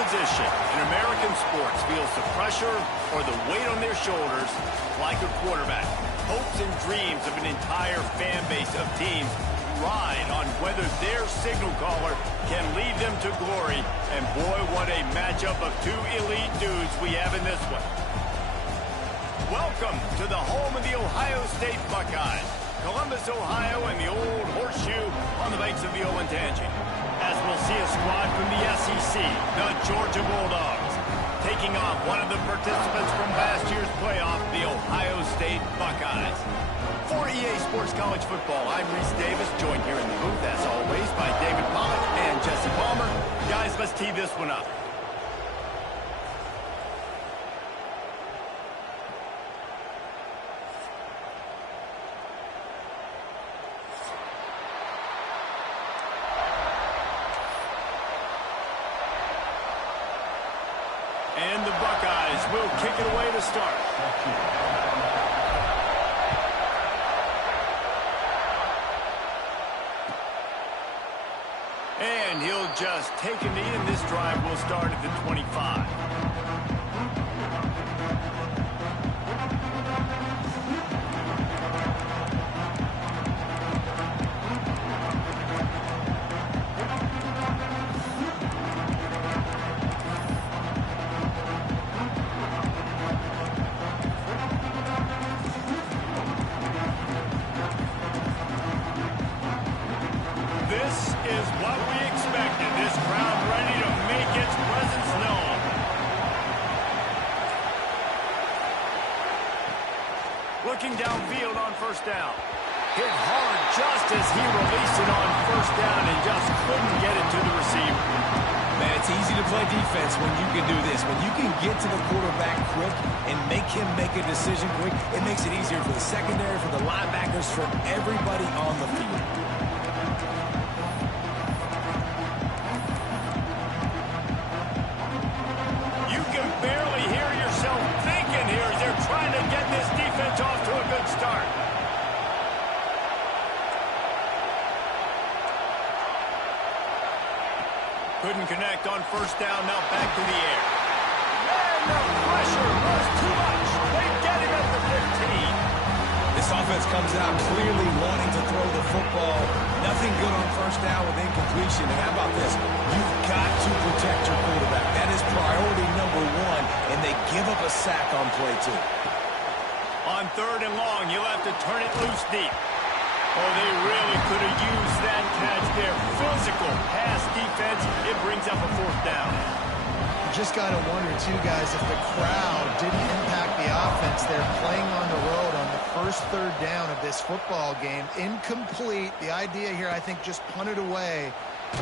position in American sports feels the pressure or the weight on their shoulders like a quarterback. Hopes and dreams of an entire fan base of teams ride on whether their signal caller can lead them to glory. And boy, what a matchup of two elite dudes we have in this one. Welcome to the home of the Ohio State Buckeyes. Columbus, Ohio, and the old horseshoe on the banks of the Olentangy. As we'll see a squad from the SEC, the Georgia Bulldogs, taking on one of the participants from last year's playoff, the Ohio State Buckeyes. For EA Sports College Football, I'm Reese Davis, joined here in the booth, as always, by David Pollack and Jesse Palmer. Guys, let's tee this one up. And the Buckeyes will kick it away to start. And he'll just take a knee, and this drive will start at the 25. This is what we expected. This crowd ready to make its presence known. Looking downfield on first down. Hit hard just as he released it on first down and just couldn't get it to the receiver. Man, it's easy to play defense when you can do this. When you can get to the quarterback quick and make him make a decision quick, it makes it easier for the secondary, for the linebackers, for everybody on the field. Barely hear yourself thinking here as they're trying to get this defense off to a good start. Couldn't connect on first down, now back to the air. And the pressure was too much. They get him at the 15. This offense comes out clearly wanting to throw the football. Nothing good on first down with incompletion. And how about this? You've got to protect your quarterback. That is priority number one, and they give up a sack on play two. On third and long, you'll have to turn it loose deep. Oh, they really could have used that catch there. Physical pass defense. It brings up a fourth down. You just got to wonder, too, guys, if the crowd didn't impact the offense. They're playing on the road on the first third down of this football game. Incomplete. The idea here, I think, just punt it away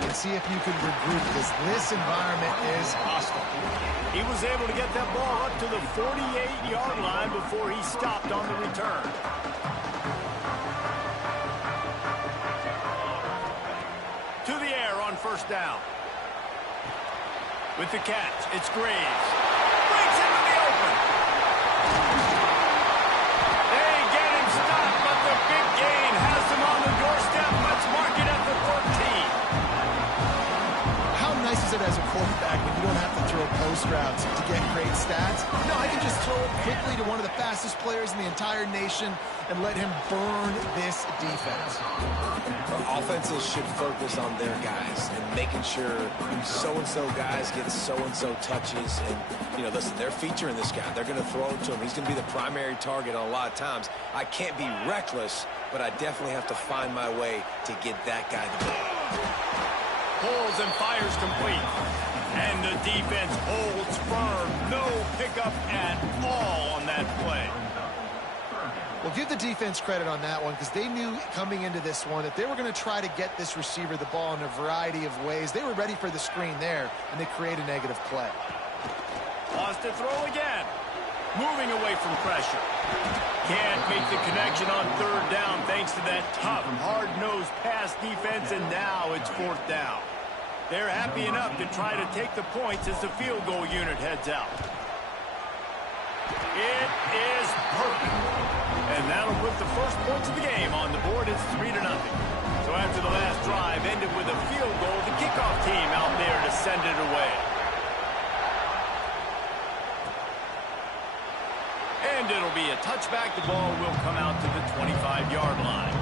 and see if you can regroup, because this environment is hostile. He was able to get that ball up to the 48-yard line before he stopped on the return. To the air on first down. With the catch, it's Graves. Breaks into the open. They get him stopped, but the big gain has him on the doorstep. Let's mark it at the 14. How nice is it as a quarterback when you don't have to throw post routes to get great stats? No, I can just throw it quickly to one of the fastest players in the entire nation and let him burn this defense. Offenses should focus on their guys and making sure so-and-so guys get so-and-so touches. And, you know, listen, they're featuring this guy. They're going to throw it to him. He's going to be the primary target on a lot of times. I can't be reckless, but I definitely have to find my way to get that guy the ball. Pulls and fires complete. And the defense holds firm. No pickup at all on that play. Well, give the defense credit on that one, because they knew coming into this one that they were going to try to get this receiver the ball in a variety of ways. They were ready for the screen there, and they create a negative play. Lost to throw again. Moving away from pressure. Can't make the connection on third down thanks to that tough, hard-nosed pass defense, and now it's fourth down. They're happy enough to try to take the points as the field goal unit heads out. It is perfect. And that'll put the first points of the game on the board. It's 3-0. So after the last drive ended with a field goal, the kickoff team out there to send it away. And it'll be a touchback. The ball will come out to the 25-yard line.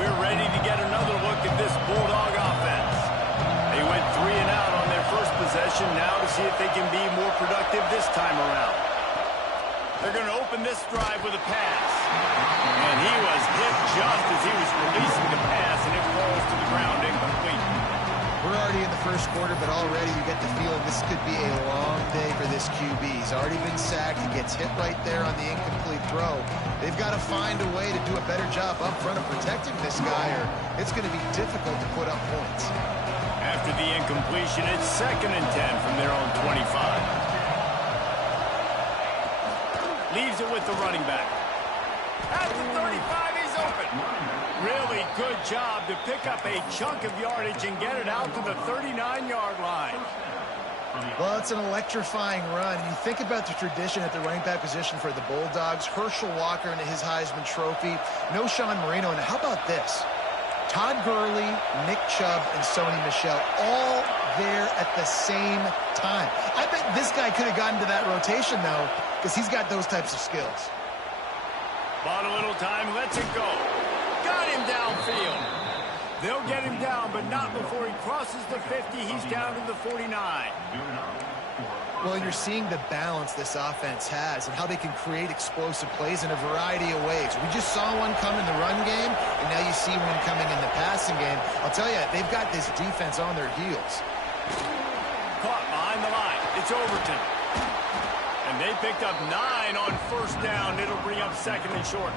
We're ready to get another look at this Bulldog offense. They went 3 and out on their first possession. Now to see if they can be more productive this time around. They're going to open this drive with a pass. And he was hit just as he was releasing the pass, and it falls to the ground incomplete. We're already in the first quarter, but already you get the feeling this could be a long day for this QB. He's already been sacked. He gets hit right there on the incomplete throw. They've got to find a way to do a better job up front of protecting this guy, or it's going to be difficult to put up points. After the incompletion, it's 2nd and 10 from their own 25. Leaves it with the running back. At the 35, he's open. Really good job to pick up a chunk of yardage and get it out to the 39-yard line. Well, it's an electrifying run. You think about the tradition at the running back position for the Bulldogs. Herschel Walker into his Heisman Trophy. No Sean Marino. And how about this? Todd Gurley, Nick Chubb, and Sony Michel all there at the same time. I bet this guy could have gotten to that rotation, though, because he's got those types of skills. Bought a little time, lets it go. Got him downfield. They'll get him down, but not before he crosses the 50. He's down to the 49. Well, you're seeing the balance this offense has and how they can create explosive plays in a variety of ways. We just saw one come in the run game, and now you see one coming in the passing game. I'll tell you, they've got this defense on their heels. Caught behind the line. It's Overton. And they picked up 9 on first down. It'll bring up 2nd and short.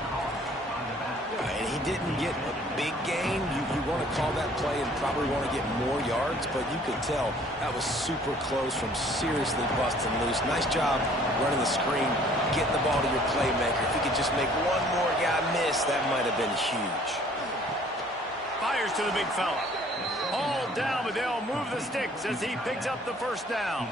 And he didn't get a big gain. You want to call that play and probably want to get more yards, but you could tell that was super close from seriously busting loose. Nice job running the screen, getting the ball to your playmaker. If he could just make one more guy miss, that might have been huge. Fires to the big fella. All down, but they'll move the sticks as he picks up the first down.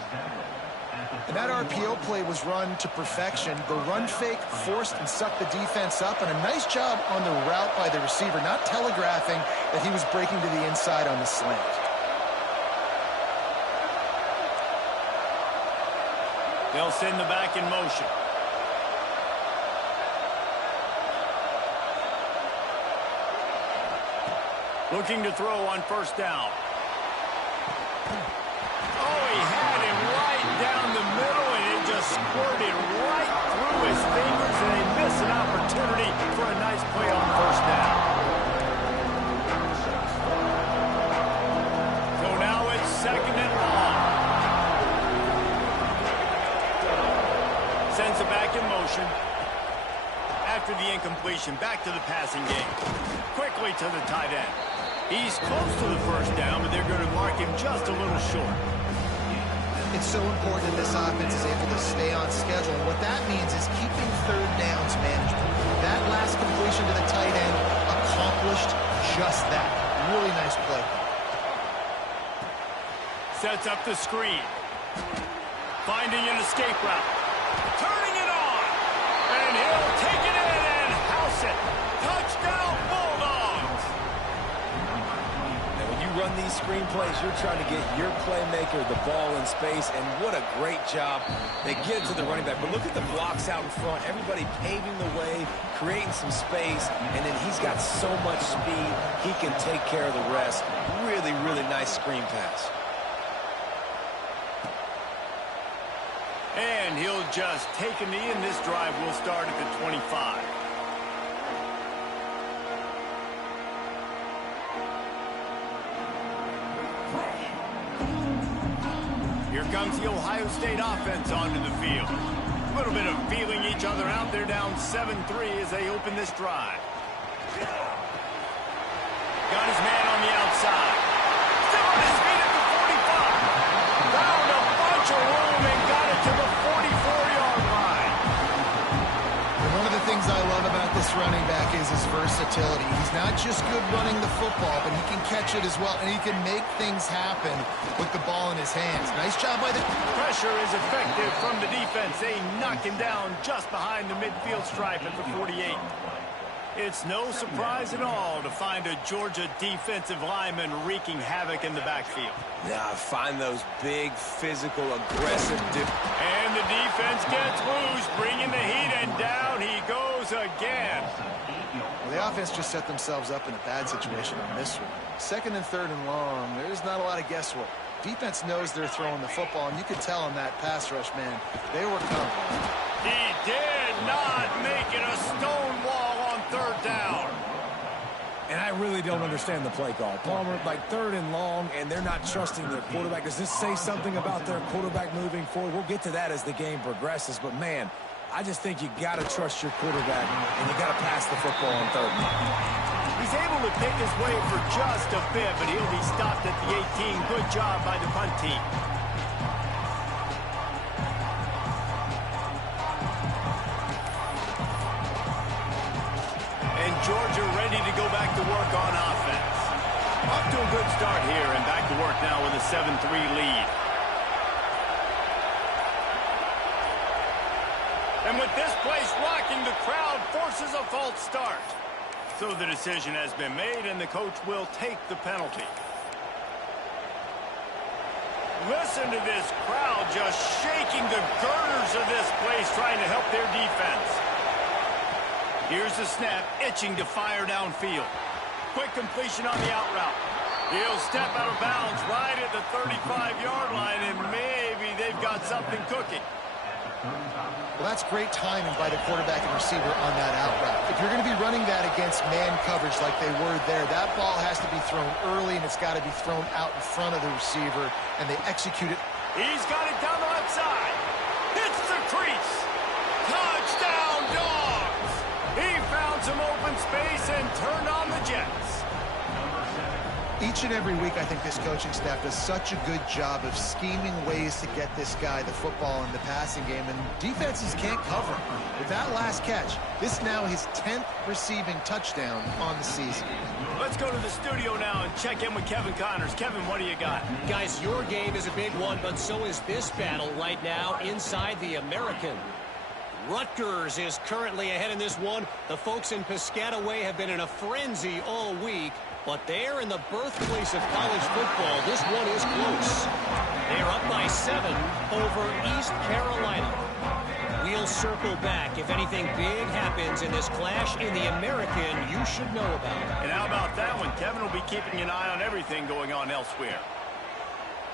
And that RPO play was run to perfection. The run fake forced and sucked the defense up, and a nice job on the route by the receiver, not telegraphing that he was breaking to the inside on the slant. They'll send the back in motion. Looking to throw on first down. Oh, he had him right down the middle, and it just squirted right through his fingers, and they miss an opportunity for a nice play on first down. So now it's 2nd and long. Sends it back in motion. After the incompletion, back to the passing game. Quickly to the tight end. He's close to the first down, but they're going to mark him just a little short. It's so important that this offense is able to stay on schedule. And what that means is keeping third downs manageable. That last completion to the tight end accomplished just that. Really nice play. Sets up the screen. Finding an escape route. Turning it on. And he'll take it in and house it. Touchdown, Bulldogs. Now, when you run these screen plays, you're trying to get your playmaker the ball in space, and what a great job. They get it to the running back, but look at the blocks out in front. Everybody paving the way, creating some space, and then he's got so much speed, he can take care of the rest. Really, really nice screen pass. And he'll just take a knee, and this drive will start at the 25. Here comes the Ohio State offense onto the field. A little bit of feeling each other out. They're down 7-3 as they open this drive. Got his man on the outside. Still on his feet at the 45. Found a bunch of room and got it to the 44-yard line. And one of the things I love about this running back is his versatility. He's not just good running the football, but he can catch it as well, and he can make things happen with the ball in his hands. Nice job by the... Pressure is effective from the defense. They knock him down just behind the midfield stripe at the 48. It's no surprise at all to find a Georgia defensive lineman wreaking havoc in the backfield. Yeah, I find those big, physical, aggressive... And the defense gets loose, bringing the heat, and down he goes again. Well, the offense just set themselves up in a bad situation on this one. Second and third and long, there's not a lot of guesswork. Defense knows they're throwing the football, and you could tell on that pass rush, man, they were coming. He did not make it a stone wall on third down. And I really don't understand the play call. Palmer, like third and long, and they're not trusting their quarterback. Does this say something about their quarterback moving forward? We'll get to that as the game progresses, but man, I just think you got to trust your quarterback, and you got to pass the football on third and long. He's able to pick his way for just a bit, but he'll be stopped at the 18. Good job by the punt team. And Georgia ready to go back to work on offense. Off to a good start here, and back to work now with a 7-3 lead. And with this place rocking, the crowd forces a false start. So the decision has been made, and the coach will take the penalty. Listen to this crowd just shaking the girders of this place, trying to help their defense. Here's the snap, itching to fire downfield. Quick completion on the out route. He'll step out of bounds right at the 35-yard line, and maybe they've got something cooking. Well, that's great timing by the quarterback and receiver on that out route. If you're going to be running that against man coverage like they were there, that ball has to be thrown early, and it's got to be thrown out in front of the receiver, and they execute it. He's got it down the left side. Hits the crease. Touchdown, Dogs! He found some open space and turned on the Jets. Each and every week, I think this coaching staff does such a good job of scheming ways to get this guy the football in the passing game, and defenses can't cover him. With that last catch, this now his 10th receiving touchdown on the season. Let's go to the studio now and check in with Kevin Connors. Kevin, what do you got? Guys, your game is a big one, but so is this battle right now inside the American. Rutgers is currently ahead in this one. The folks in Piscataway have been in a frenzy all week, but they're in the birthplace of college football. This one is close. They are up by 7 over East Carolina. We'll circle back. If anything big happens in this clash in the American, you should know about it. And how about that one? Kevin will be keeping an eye on everything going on elsewhere.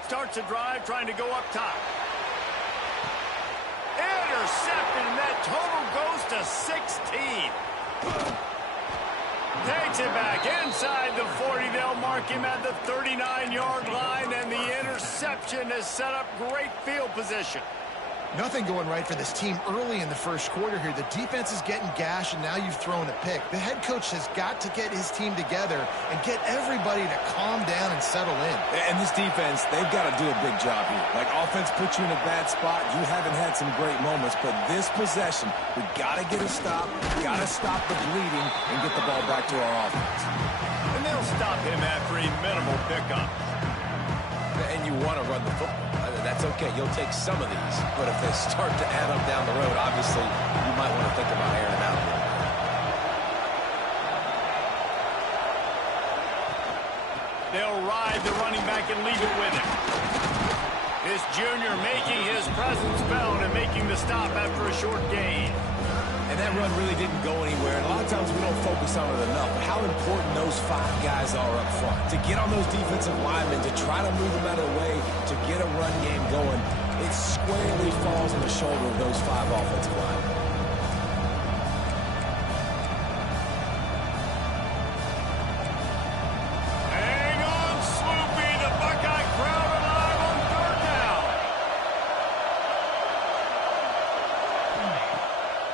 Starts a drive, trying to go up top. Intercepted, and that total goes to 16. Takes it back inside the 40. They'll mark him at the 39-yard line, and the interception has set up great field position. Nothing going right for this team early in the first quarter here. The defense is getting gashed, and now you've thrown a pick. The head coach has got to get his team together and get everybody to calm down and settle in. And this defense, they've got to do a big job here. Like, offense puts you in a bad spot. You haven't had some great moments, but this possession, we got to get a stop, got to stop the bleeding, and get the ball back to our offense. And they'll stop him after a minimal pickup. And you want to run the football. That's okay. You'll take some of these. But if they start to add up down the road, obviously, you might want to think about airing it out a little bit. They'll ride the running back and leave it with him. This junior making his presence felt and making the stop after a short gain. And that run really didn't go anywhere. And a lot of times we don't focus on it enough. But how important those 5 guys are up front. To get on those defensive linemen, to try to move them out of the way, to get a run game going, it squarely falls on the shoulder of those 5 offensive linemen. Hang on, Sloopy. The Buckeye crowd alive on third down.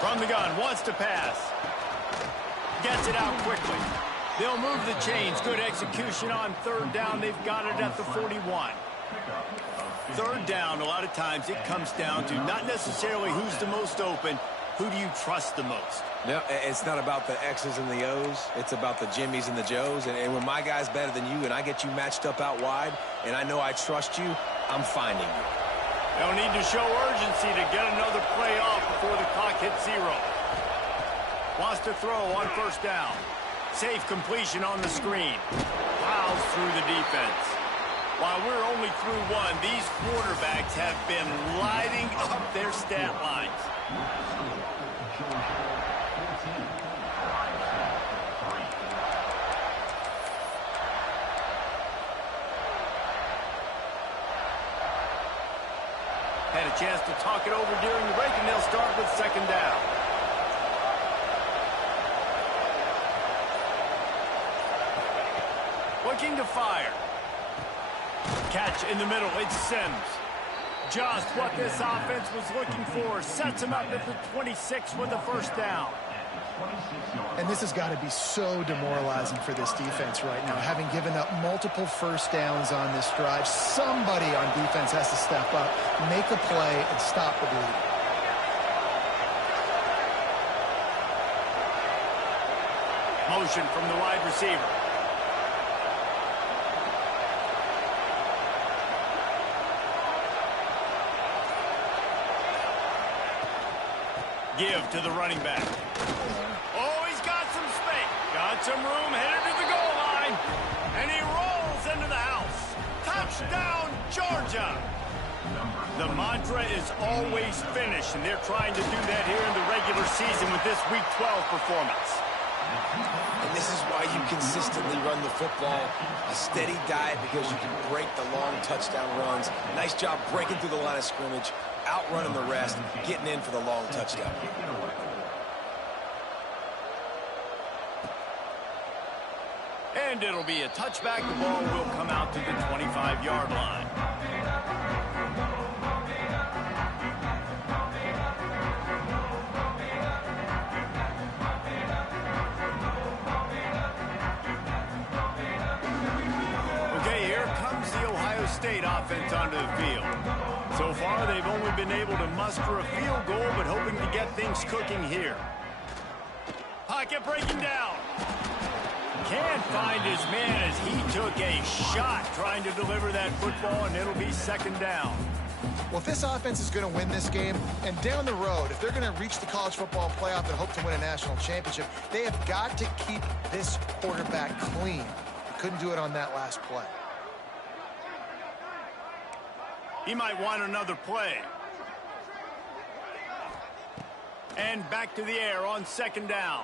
From the gun, wants to pass. Gets it out quickly. They'll move the chains. Good execution on third down. They've got it at the 41. Third down, a lot of times it comes down to not necessarily who's the most open, who do you trust the most? No, it's not about the X's and the O's. It's about the Jimmies and the Joes. And when my guy's better than you and I get you matched up out wide and I know I trust you, I'm finding you. They'll need to show urgency to get another play off before the clock hits 0. Wants to throw on first down. Safe completion on the screen. Plows through the defense. While we're only through one, these quarterbacks have been lighting up their stat lines. Had a chance to talk it over during the break, and they'll start with second down. Looking to fire. Catch in the middle, it's Sims. Just what this offense was looking for. Sets him up at the 26 with a first down. And this has got to be so demoralizing for this defense right now. Having given up multiple first downs on this drive, somebody on defense has to step up, make a play, and stop the bleeding. Motion from the wide receiver. Give to the running back. Oh, he's got some space. Got some room, headed to the goal line. And he rolls into the house. Touchdown, Georgia. The mantra is always finish, and they're trying to do that here in the regular season with this Week 12 performance. And this is why you consistently run the football. A steady diet because you can break the long touchdown runs. Nice job breaking through the line of scrimmage, outrunning the rest, getting in for the long touchdown. And it'll be a touchback. The ball will come out to the 25-yard line. Okay, here comes the Ohio State offense onto the field. So far, they've only been able to muster a field goal, but hoping to get things cooking here. Pocket breaking down. Can't find his man as he took a shot trying to deliver that football, and it'll be second down. Well, if this offense is going to win this game, and down the road, if they're going to reach the college football playoff and hope to win a national championship, they have got to keep this quarterback clean. Couldn't do it on that last play. He might want another play. And back to the air on second down.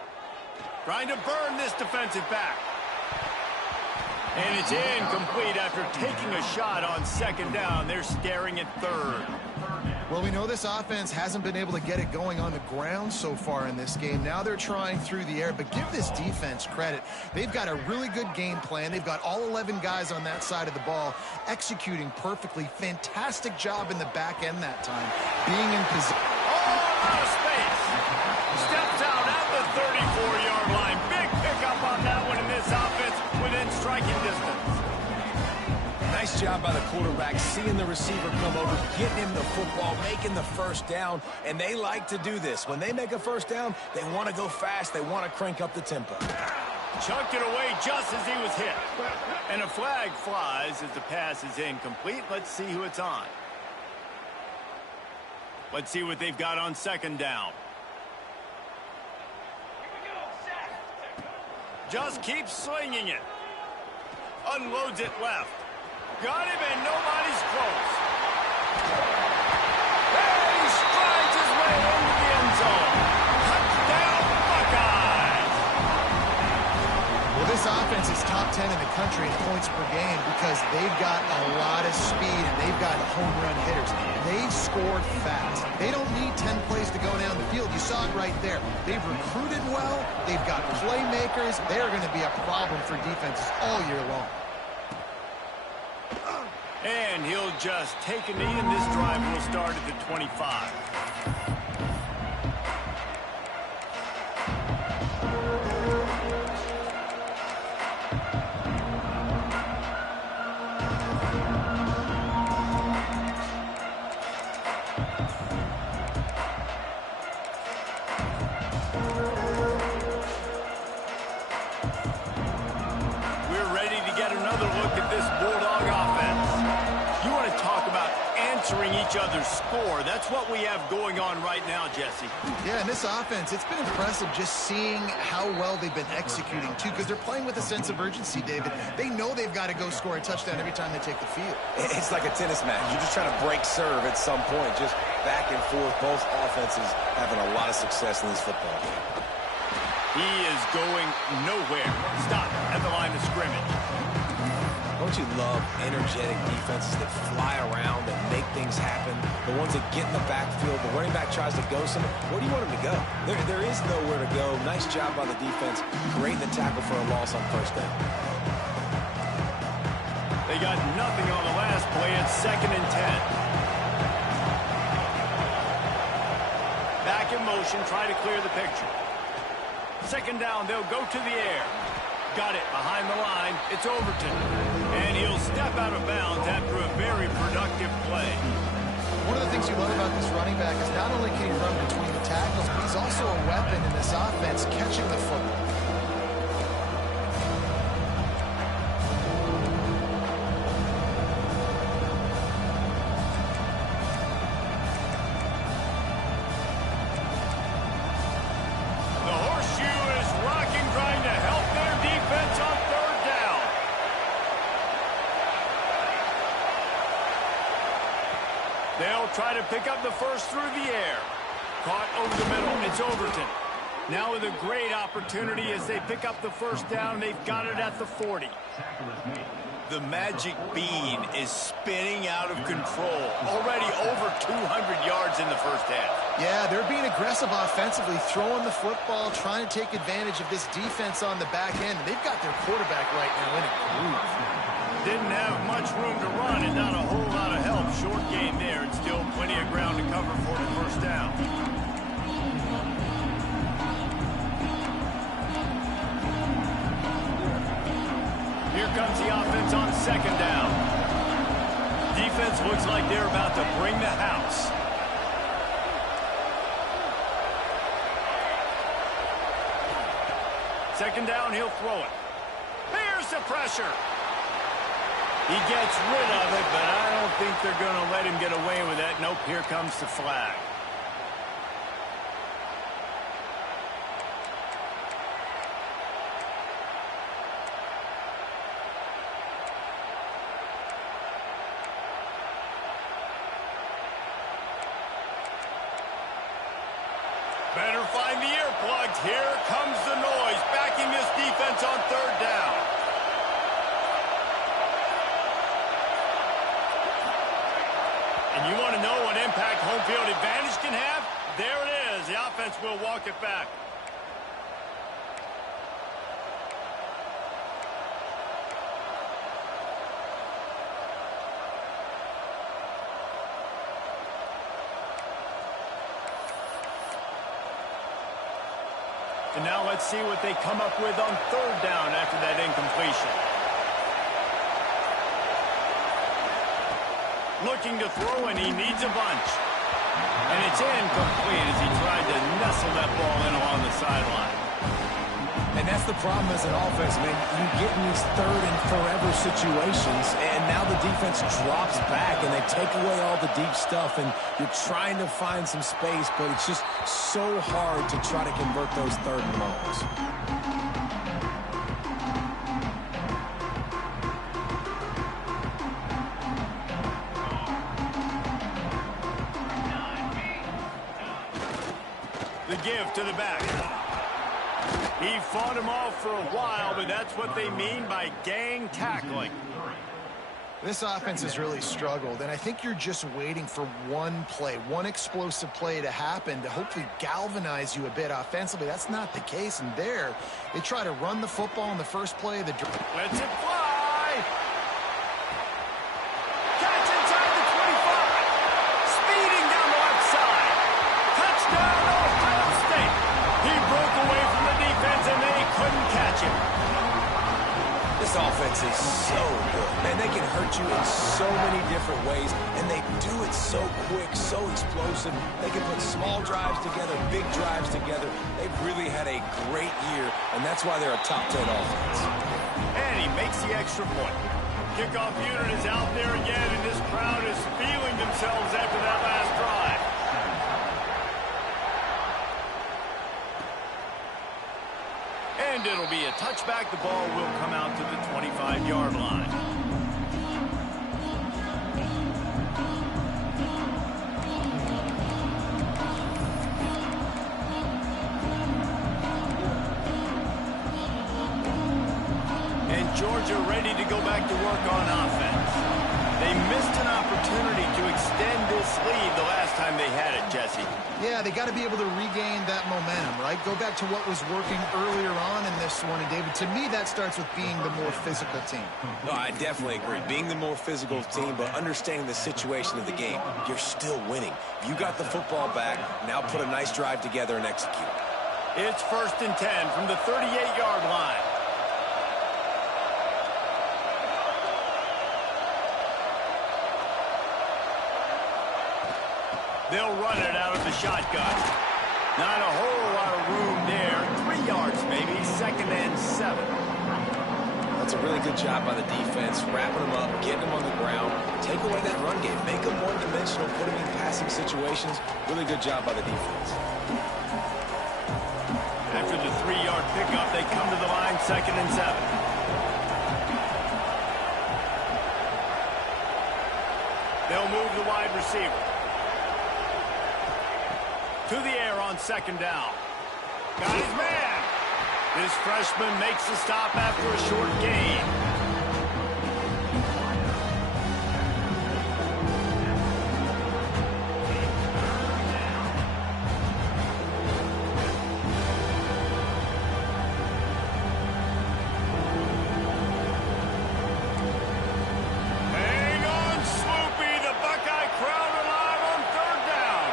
Trying to burn this defensive back. And it's incomplete after taking a shot on second down. They're staring at third. Well, we know this offense hasn't been able to get it going on the ground so far in this game. Now they're trying through the air, but give this defense credit. They've got a really good game plan. They've got all 11 guys on that side of the ball executing perfectly. Fantastic job in the back end that time, being in position. Oh, out of space. Steps out at the 34-yard line. Big pickup on that one in this offense within striking distance. Nice job by the quarterback, seeing the receiver come over, getting him the football, making the first down, and they like to do this. When they make a first down, they want to go fast. They want to crank up the tempo. Chucked it away just as he was hit. And a flag flies as the pass is incomplete. Let's see who it's on. Let's see what they've got on second down. Just keeps slinging it. Unloads it left. Got him, and nobody's close. And he strides his way into the end zone. Touchdown, Buckeyes! Well, this offense is top 10 in the country in points per game because they've got a lot of speed and they've got home run hitters. They've scored fast. They don't need 10 plays to go down the field. You saw it right there. They've recruited well. They've got playmakers. They're going to be a problem for defenses all year long. And he'll just take a knee, and this drive will start at the 25. answering each other's score. That's what we have going on right now, Jesse. Yeah, and this offense, it's been impressive just seeing how well they've been executing, too, because they're playing with a sense of urgency, David. They know they've got to go score a touchdown every time they take the field. It's like a tennis match. You're just trying to break serve at some point, just back and forth. Both offenses having a lot of success in this football game. He is going nowhere. Stop at the line of scrimmage. Don't you love energetic defenses that fly around and make things happen? The ones that get in the backfield, the running back tries to go somewhere. Where do you want him to go? There is nowhere to go. Nice job by the defense. Great in the tackle for a loss on first down. They got nothing on the last play. It's 2nd and 10. Back in motion, try to clear the picture. 2nd down, they'll go to the air. Got it behind the line. It's Overton. And he'll step out of bounds after a very productive play. One of the things you love about this running back is not only can he run between the tackles, but he's also a weapon in this offense catching the football. They'll try to pick up the first through the air. Caught over the middle. It's Overton. Now with a great opportunity as they pick up the first down. They've got it at the 40. The magic bean is spinning out of control. Already over 200 yards in the first half. Yeah, they're being aggressive offensively, throwing the football, trying to take advantage of this defense on the back end. They've got their quarterback right now in a groove. Didn't have much room to run and not a whole lot of help. Short game there and still plenty of ground to cover for the first down. Here comes the offense on 2nd down. Defense looks like they're about to bring the house. Second down, he'll throw it. Here's the pressure. He gets rid of it, but I don't think they're going to let him get away with that. Nope, here comes the flag. Better find the earplugs. Here comes the noise, backing this defense on 3rd down. And you want to know what impact home field advantage can have? There it is. The offense will walk it back. And now let's see what they come up with on 3rd down after that incompletion. Looking to throw, and he needs a bunch. And it's incomplete as he tried to nestle that ball in along the sideline. And that's the problem as an offense, man. You get in these 3rd and forever situations, and now the defense drops back, and they take away all the deep stuff, and you're trying to find some space, but it's just so hard to try to convert those 3rd and longs. The give to the back. He fought him off for a while, but that's what they mean by gang tackling. This offense has really struggled, and I think you're just waiting for one play, one explosive play to happen to hopefully galvanize you a bit offensively. That's not the case, and there, they try to run the football in the first play of the drive. Lets it fly! Catch inside the 25! Speeding down the left side! Touchdown, Ohio State! He broke away from the defense, and they couldn't catch him. This offense is so good. Man, they can hurt you in so many different ways, and they do it so quick, so explosive. They can put small drives together, big drives together. They've really had a great year, and that's why they're a top 10 offense. And he makes the extra point. Kickoff unit is out there again, and this crowd is feeling themselves touchback, the ball will come out to the 25-yard line. And Georgia ready to go back to work on offense. They missed an opportunity to extend this lead the last time they had it, Jesse. Yeah, they got to be able to regain that momentum, right? Go back to what was working earlier on in this one. And, David, to me, that starts with being the more physical team. No, I definitely agree. Being the more physical team, but understanding the situation of the game. You're still winning. You got the football back. Now put a nice drive together and execute. It's 1st and 10 from the 38-yard line. They'll run it out of the shotgun. Not a whole lot of room there. 3 yards, maybe. 2nd and 7. That's a really good job by the defense, wrapping them up, getting them on the ground. Take away that run game. Make them one-dimensional, put them in passing situations. Really good job by the defense. After the 3-yard pickup, they come to the line, 2nd and 7. They'll move the wide receiver to the air on 2nd down. Got his man. This freshman makes the stop after a short gain. Hang on, Swoopy. The Buckeye crowd alive on 3rd down.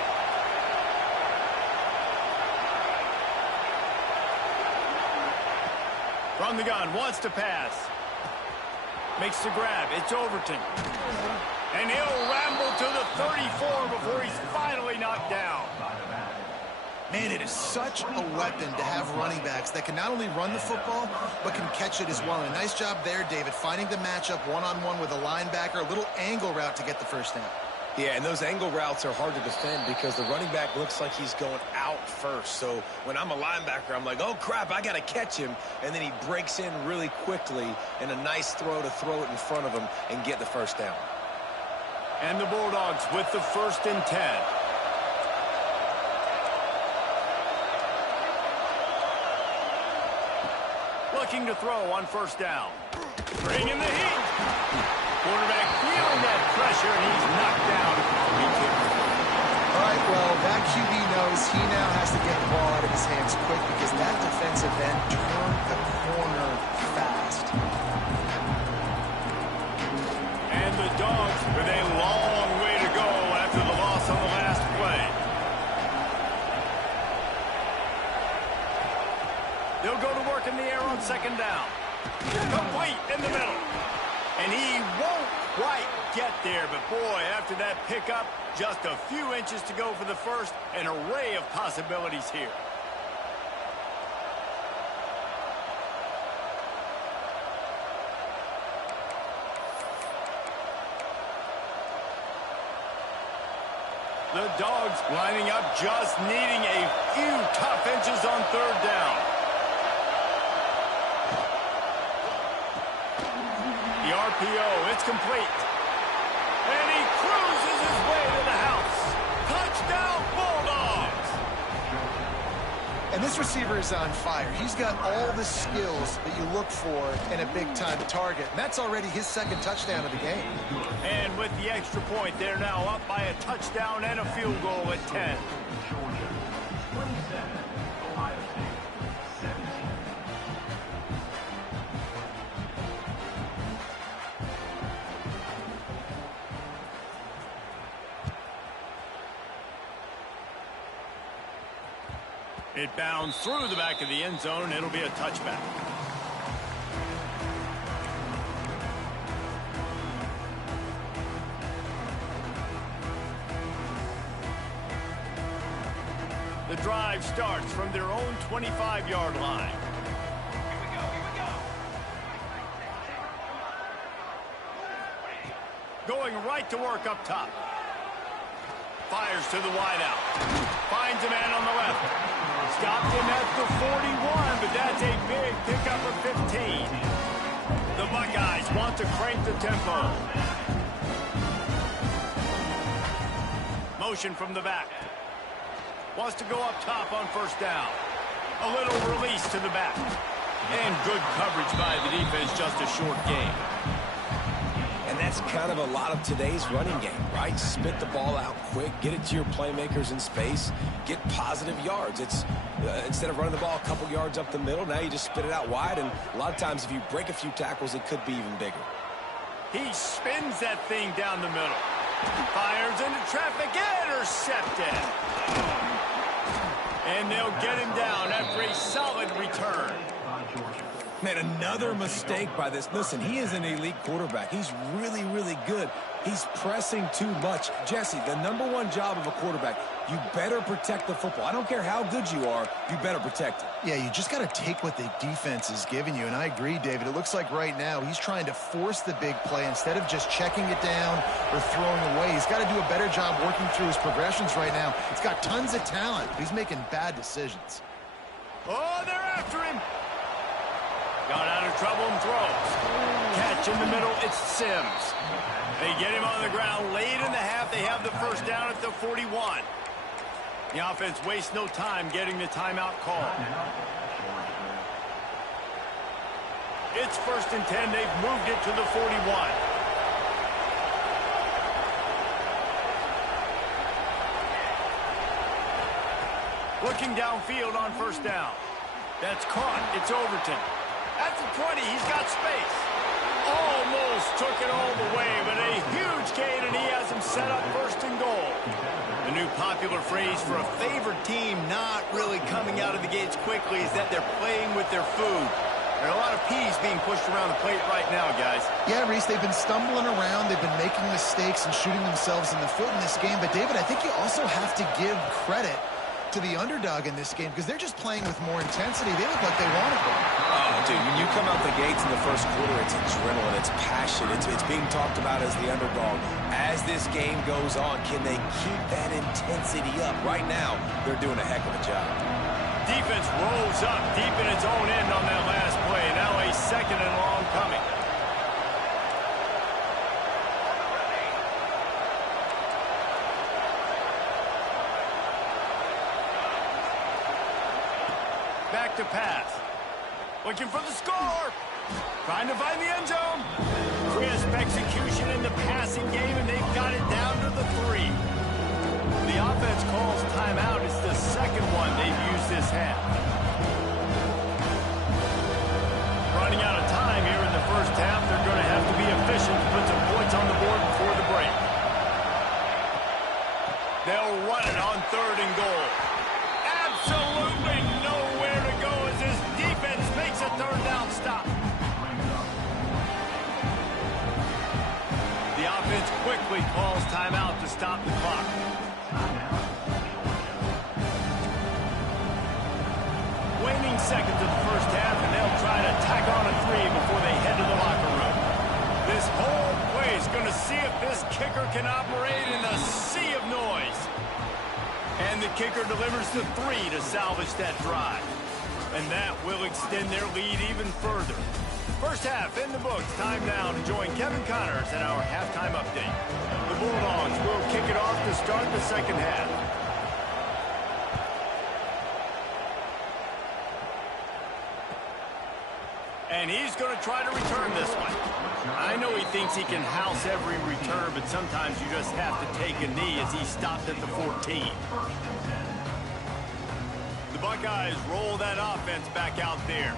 From the gun, wants to pass. Makes the grab. It's Overton. And he'll ramble to the 34 before he's finally knocked down. Man, it is such a weapon to have running backs that can not only run the football, but can catch it as well. And a nice job there, David, finding the matchup one-on-one with a linebacker, a little angle route to get the 1st down. Yeah, and those angle routes are hard to defend because the running back looks like he's going out first. So when I'm a linebacker, I'm like, oh, crap, I got to catch him. And then he breaks in really quickly, and a nice throw to throw it in front of him and get the 1st down. And the Bulldogs with the 1st and 10. Looking to throw on 1st down. Bringing the heat. Quarterback feeling that pressure, and he's knocked down. All right, well, that QB knows he now has to get the ball out of his hands quick because that defensive end turned the corner fast. And the Dogs with a long way to go after the loss on the last play. They'll go to work in the air on 2nd down. Complete in the middle. And he won't quite get there, but boy, after that pickup, just a few inches to go for the 1st, an array of possibilities here. The Dogs lining up, just needing a few tough inches on 3rd down. The RPO, it's complete. And he cruises his way to the house. Touchdown, Bulldogs! And this receiver is on fire. He's got all the skills that you look for in a big-time target. And that's already his 2nd touchdown of the game. And with the extra point, they're now up by a touchdown and a field goal at 10. It bounds through the back of the end zone. It'll be a touchback. The drive starts from their own 25-yard line. Here we go. Going right to work up top. Fires to the wideout. Finds a man on the left. Stopped him at the 41, but that's a big pickup of 15. The Buckeyes want to crank the tempo. Motion from the back. Wants to go up top on first down. A little release to the back. And good coverage by the defense, just a short gain. And that's kind of a lot of today's running game, right? Spit the ball out quick, get it to your playmakers in space, get positive yards. It's instead of running the ball a couple yards up the middle, now you just spit it out wide, and a lot of times if you break a few tackles, it could be even bigger. He spins that thing down the middle. Fires into traffic, intercepted. And they'll get him down after a solid return. Man, another mistake by this. Listen, he is an elite quarterback. He's really, really good. He's pressing too much. Jesse, the #1 job of a quarterback, you better protect the football. I don't care how good you are, you better protect it. Yeah, you just got to take what the defense is giving you, and I agree, David. It looks like right now he's trying to force the big play instead of just checking it down or throwing away. He's got to do a better job working through his progressions right now. He's got tons of talent, but he's making bad decisions. Oh, they're after him. Got out of trouble and throws. Catch in the middle, it's Sims. They get him on the ground late in the half. They have the first down at the 41. The offense wastes no time getting the timeout call. It's 1st and 10. They've moved it to the 41. Looking downfield on first down. That's caught. It's Overton. At the 20, he's got space. Almost took it all the way, but a huge gain, and he has him set up 1st and goal. The new popular phrase for a favored team not really coming out of the gates quickly is that they're playing with their food. There are a lot of peas being pushed around the plate right now, guys. Yeah, Reese, they've been stumbling around. They've been making mistakes and shooting themselves in the foot in this game. But, David, I think you also have to give credit to the underdog in this game because they're just playing with more intensity. They look like they want it. Oh, dude, when you come out the gates in the first quarter, it's adrenaline, it's passion, it's being talked about as the underdog. As this game goes on, can they keep that intensity up? Right now, they're doing a heck of a job. Defense rolls up deep in its own end on that last play. Now a 2nd and long coming. Back to pass. Looking for the score. Trying to find the end zone. Crisp execution in the passing game, and they've got it down to the 3. The offense calls timeout. It's the 2nd one they've used this half. Running out of time here in the first half. They're going to have to be efficient to put some points on the board before the break. They'll run it on 3rd and goal. Absolutely nowhere to go as this defense makes a 3rd down stop. The offense quickly calls timeout to stop the clock. Waning seconds of the first half, and they'll try to tack on a 3 before they head to the locker room. This whole play is going to see if this kicker can operate in a sea of noise. And the kicker delivers the 3 to salvage that drive. And that will extend their lead even further. First half in the books. Time now to join Kevin Connors in our halftime update. The Bulldogs will kick it off to start the 2nd half. And he's going to try to return this one. I know he thinks he can house every return, but sometimes you just have to take a knee as he stopped at the 14. The Buckeyes roll that offense back out there.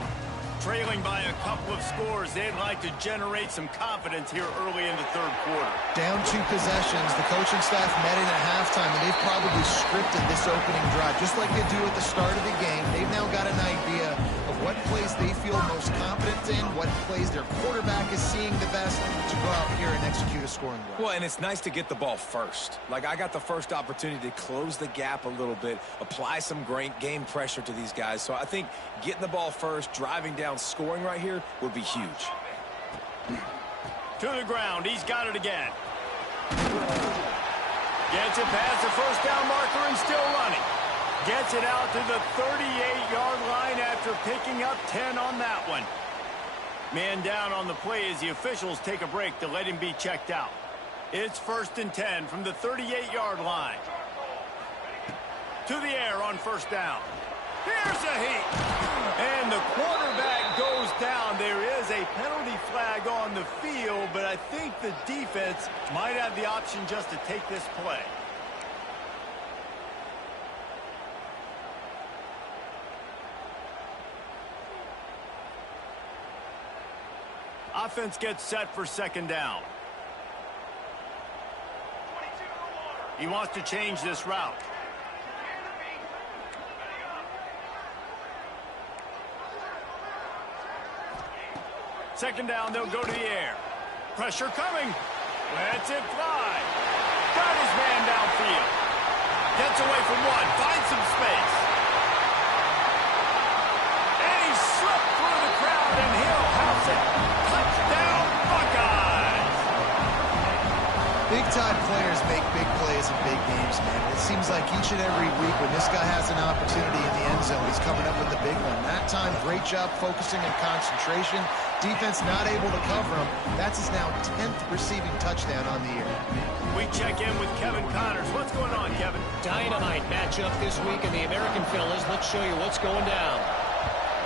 Trailing by a couple of scores, they'd like to generate some confidence here early in the 3rd quarter. Down 2 possessions, the coaching staff met in at halftime, and they've probably scripted this opening drive, just like they do at the start of the game. They've now got an idea of what plays they feel most confident in, what plays their quarterback is seeing the best to go out here and execute a scoring drive. Well, and it's nice to get the ball first. Like, I got the first opportunity to close the gap a little bit, apply some great game pressure to these guys. So I think getting the ball first, driving down, scoring right here would be huge. To the ground. He's got it again. Gets it past the first down marker and still running. Gets it out to the 38-yard line after picking up 10 on that one. Man down on the play as the officials take a break to let him be checked out. It's 1st and 10 from the 38-yard line. To the air on 1st down. Here's a heat. And the quarterback goes down. There is a penalty flag on the field, but I think the defense might have the option just to take this play. Offense gets set for 2nd down. He wants to change this route. Second down, they'll go to the air. Pressure coming. Lets it fly. Got his man downfield. Gets away from one. Finds some space. And he slipped through the crowd, and he'll house it. Touchdown, Buckeyes. Big-time players make big plays in big games, man. It seems like each and every week when this guy has an opportunity in the end zone, he's coming up with the big one. That time, great job focusing and concentration. Defense not able to cover him. That's his now 10th receiving touchdown on the year. We check in with Kevin Connors. What's going on, Kevin? Dynamite matchup this week in the American, fellas. Let's show you what's going down.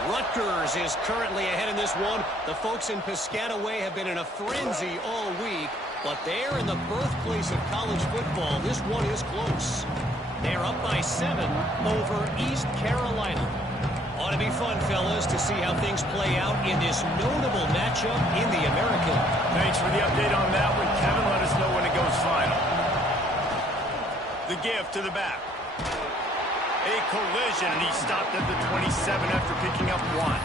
Rutgers is currently ahead in this one. The folks in Piscataway have been in a frenzy all week, but they're in the birthplace of college football. This one is close. They're up by 7 over East Carolina. Ought to be fun, fellas, to see how things play out in this notable matchup in the American. Thanks for the update on that one, Kevin. Let us know when it goes final. The give to the back. A collision, and he stopped at the 27 after picking up 1.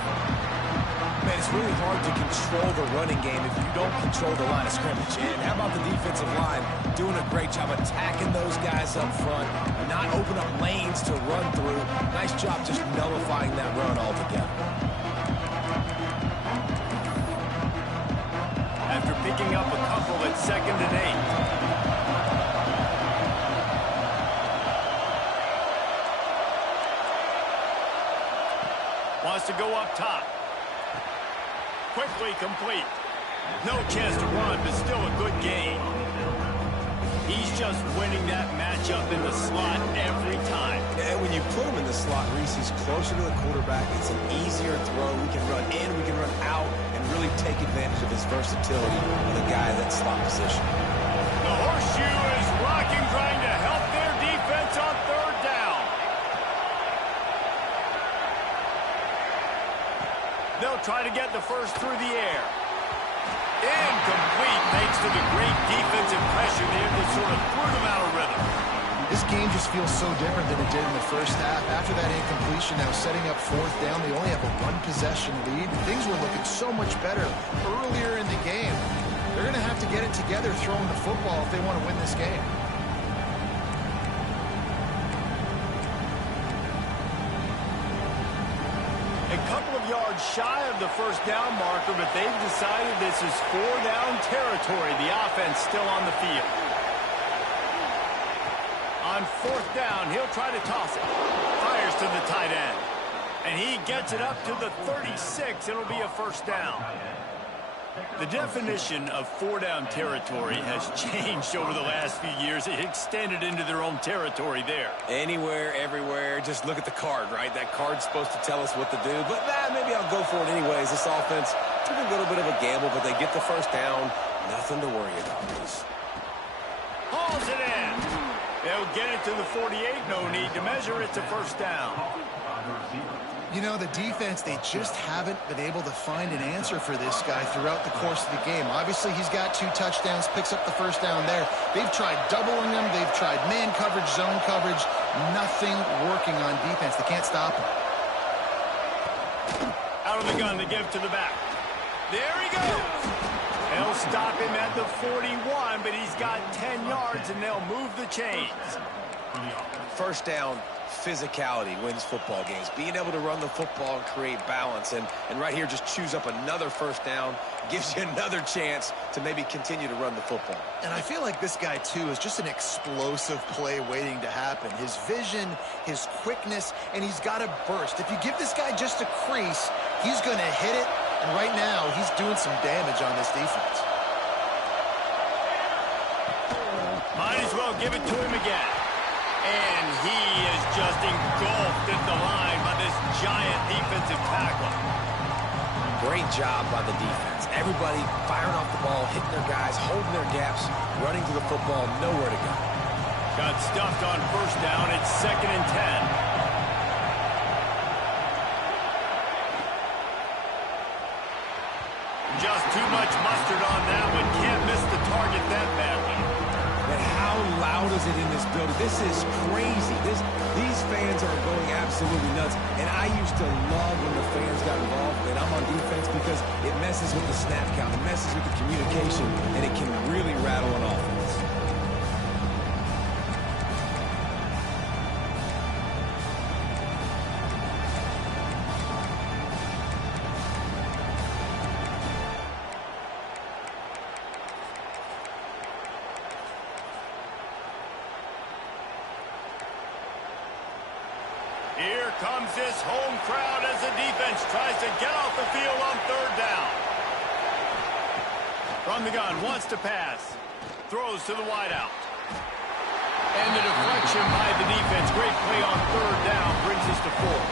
Man, it's really hard to control the running game if you don't control the line of scrimmage. And how about the defensive line doing a great job attacking those guys up front, not open up lanes to run through. Nice job just nullifying that run altogether. After picking up a couple at 2nd and 8. Wants to go up top. Quickly complete. No chance to run, but still a good game. He's just winning that matchup in the slot every time. And when you put him in the slot, Reese, he's closer to the quarterback. It's an easier throw. We can run in, we can run out, and really take advantage of his versatility with a guy in that slot position. The horseshoe is rocking, trying to help their defense on 3rd down. They'll try to get the first through the air. Incomplete thanks to the great defensive pressure there that sort of threw them out of rhythm. This game just feels so different than it did in the first half. After that incompletion, now setting up 4th down, they only have a 1-possession lead. Things were looking so much better earlier in the game. They're going to have to get it together throwing the football if they want to win this game. A couple of yards shy of the 1st down marker, but they've decided this is 4-down territory. The offense still on the field. On 4th down, he'll try to toss it. Fires to the tight end. And he gets it up to the 36. It'll be a 1st down. The definition of 4-down territory has changed over the last few years. It extended into their own territory there. Anywhere, everywhere, just look at the card, right? That card's supposed to tell us what to do, but maybe I'll go for it anyways. This offense took a little bit of a gamble, but they get the 1st down. Nothing to worry about, Bruce. Hauls it in. They'll get it to the 48. No need to measure. It's a 1st down. You know, the defense, they just haven't been able to find an answer for this guy throughout the course of the game. Obviously, he's got 2 touchdowns, picks up the 1st down there. They've tried doubling him. They've tried man coverage, zone coverage. Nothing working on defense. They can't stop him. Out of the gun to give to the back. There he goes. They'll stop him at the 41, but he's got 10 yards, and they'll move the chains. 1st down, physicality wins football games. Being able to run the football and create balance. And right here, just choose up another first down. Gives you another chance to maybe continue to run the football. And I feel like this guy, too, is just an explosive play waiting to happen. His vision, his quickness, and he's got a burst. If you give this guy just a crease, he's going to hit it. And right now, he's doing some damage on this defense. Might as well give it to him again. And he is just engulfed at the line by this giant defensive tackle. Great job by the defense. Everybody firing off the ball, hitting their guys, holding their gaps, running to the football, nowhere to go. Got stuffed on first down. It's 2nd and 10. Just too much mustard on that one. Can't miss the target that badly. And how loud is it in this building? This is crazy. These fans are going absolutely nuts. And I used to love when the fans got involved when I'm on defense because it messes with the snap count. It messes with the communication, and it can really rattle an offense. Here comes this home crowd as the defense tries to get off the field on 3rd down. From the gun, wants to pass. Throws to the wideout. And the deflection by the defense. Great play on 3rd down. Brings us to 4th.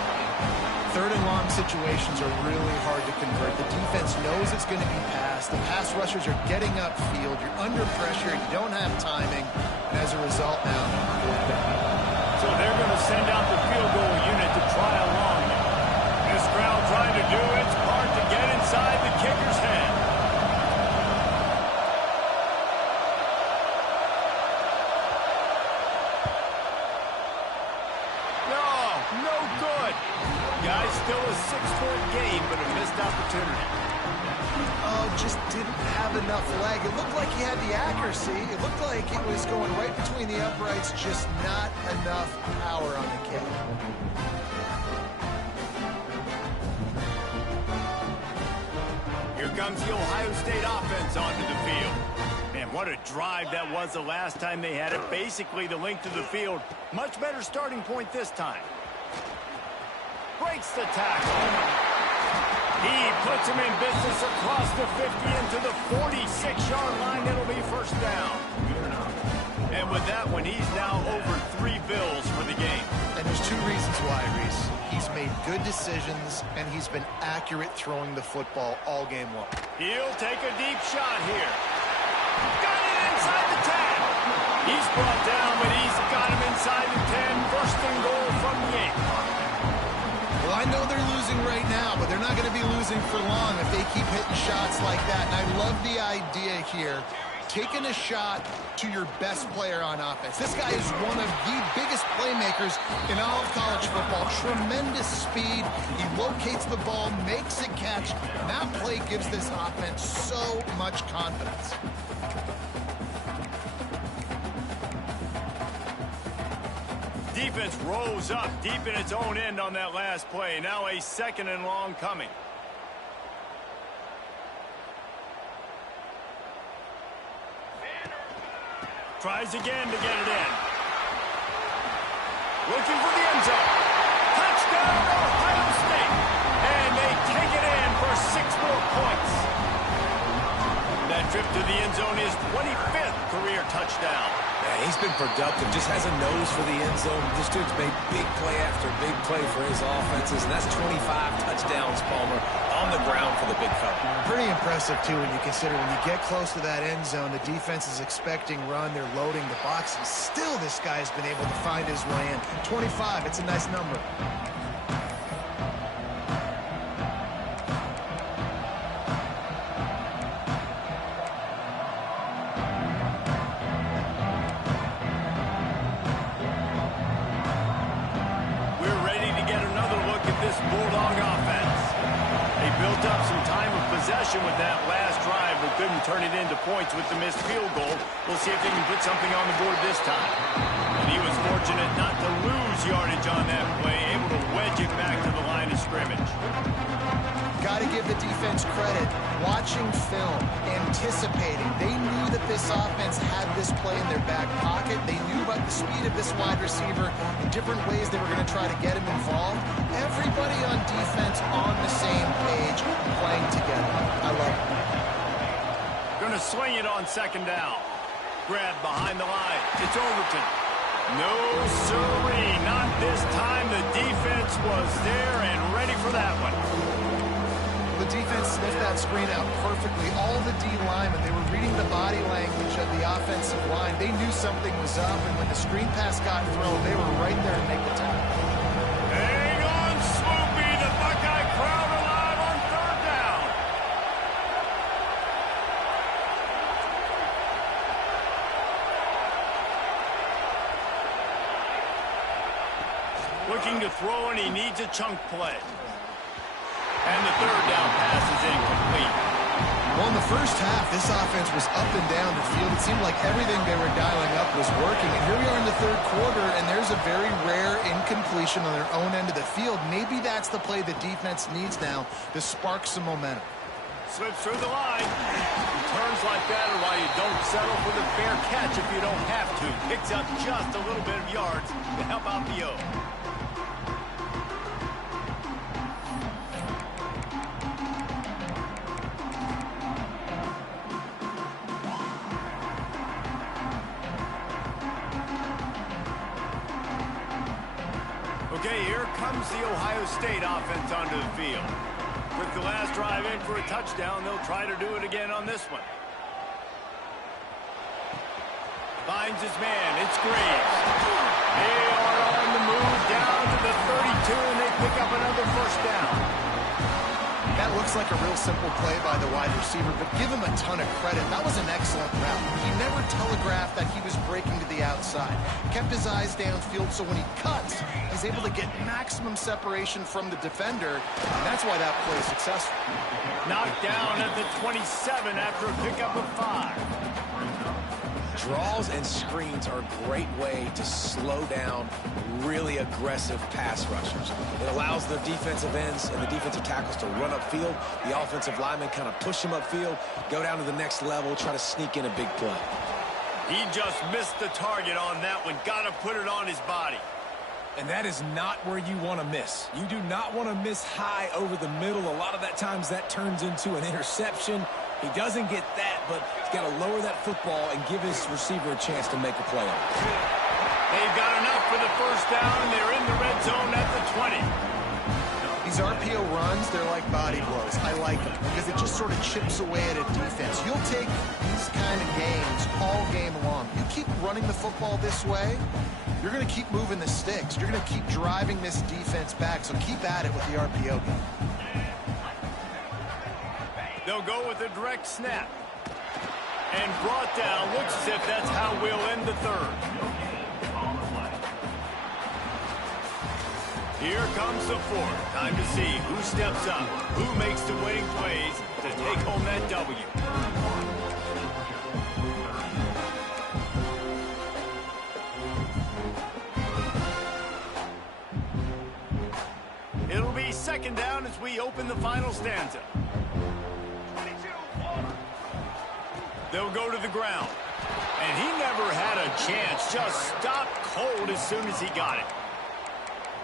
3rd and long situations are really hard to convert. The defense knows it's going to be passed. The pass rushers are getting upfield. You're under pressure. You don't have timing. And as a result now, 4th down. So they're going to send out the field goal unit to try along. This crowd trying to do its part to get inside the kicker's head. No good. Guys, still a 6-point game, but a missed opportunity. Oh, just didn't have enough leg. It looked like he had the accuracy. It looked like it was going right between the uprights, just not enough power on the kick. Here comes the Ohio State offense onto the field. Man, what a drive that was the last time they had it. Basically the length of the field. Much better starting point this time. Breaks the tackle. He puts him in business across the 50 into the 46-yard line. It'll be first down. And with that one, he's now over 3 bills for the game. And there's 2 reasons why, Reese. He's made good decisions, and he's been accurate throwing the football all game long. He'll take a deep shot here. Got it inside the 10. He's brought down, but he's got him inside the 10. First and goal from the 8. Well, I know they're losing right now, but they're not going to be losing for long if they keep hitting shots like that. And I love the idea here, taking a shot to your best player on offense. This guy is one of the biggest playmakers in all of college football. Tremendous speed. He locates the ball, makes a catch, and that play gives this offense so much confidence. Defense rose up deep in its own end on that last play. Now a 2nd and long coming. Tries again to get it in. Looking for the end zone. Touchdown, Ohio State. And they take it in for 6 more points. That trip to the end zone is 25th career touchdown. Man, he's been productive, just has a nose for the end zone. This dude's made big play after big play for his offenses, and that's 25 touchdowns, Palmer, on the ground for the big fella. Pretty impressive, too, when you consider when you get close to that end zone, the defense is expecting run, they're loading the box, and still this guy has been able to find his way in. 25, it's a nice number. Bulldog offense. They built up some time of possession with that last drive, but couldn't turn it into points with the missed field goal. We'll see if they can put something on the board this time. And he was fortunate not to lose Nice yardage on that play, able to wedge it back to the line of scrimmage. Got to give the defense credit. Watching film, anticipating. They knew that this offense had this play in their back pocket. They knew about the speed of this wide receiver in different ways they were going to try to get him involved. Everybody on defense on the same page, playing together. I love it. Going to swing it on second down. Grab behind the line. It's Overton. No, sirree. Not this time. The defense was there and ready for that one. The defense sniffed that screen out perfectly. All the D linemen, they were reading the body language of the offensive line. They knew something was up, and when the screen pass got thrown, they were right there to make the tackle. Hang on, Swoopy. The Buckeye crowd alive on third down. Looking to throw, and he needs a chunk play. And the third down pass is incomplete. Well, in the first half, this offense was up and down the field. It seemed like everything they were dialing up was working. And here we are in the third quarter, and there's a very rare incompletion on their own end of the field. Maybe that's the play the defense needs now to spark some momentum. Slips through the line. Returns like that are why you don't settle for the fair catch if you don't have to. Picks up just a little bit of yards to help out the O. Okay, here comes the Ohio State offense onto the field. Took the last drive in for a touchdown. They'll try to do it again on this one. Finds his man. It's Graves. They are on the move down to the 32, and they pick up another first down. That looks like a real simple play by the wide receiver, but give him a ton of credit. That was an excellent route. He never telegraphed that he was breaking to the outside. Kept his eyes downfield, so when he cuts, he's able to get maximum separation from the defender, and that's why that play is successful. Knocked down at the 27 after a pickup of 5. Draws and screens are a great way to slow down really aggressive pass rushers. It allows the defensive ends and the defensive tackles to run upfield. The offensive linemen kind of push them upfield, go down to the next level, try to sneak in a big play. He just missed the target on that one. Got to put it on his body. And that is not where you want to miss. You do not want to miss high over the middle. A lot of that times that turns into an interception. He doesn't get that, but he's got to lower that football and give his receiver a chance to make a play on it. They've got enough for the first down, and they're in the red zone at the 20. These RPO runs, they're like body blows. I like them because it just sort of chips away at a defense. You'll take these kind of games all game long. You keep running the football this way, you're going to keep moving the sticks. You're going to keep driving this defense back, so keep at it with the RPO game. They'll go with a direct snap. And brought down. Looks as if that's how we'll end the third. Here comes the fourth. Time to see who steps up, who makes the winning plays to take home that W. It'll be second down as we open the final stanza. They'll go to the ground. And he never had a chance. Just stopped cold as soon as he got it.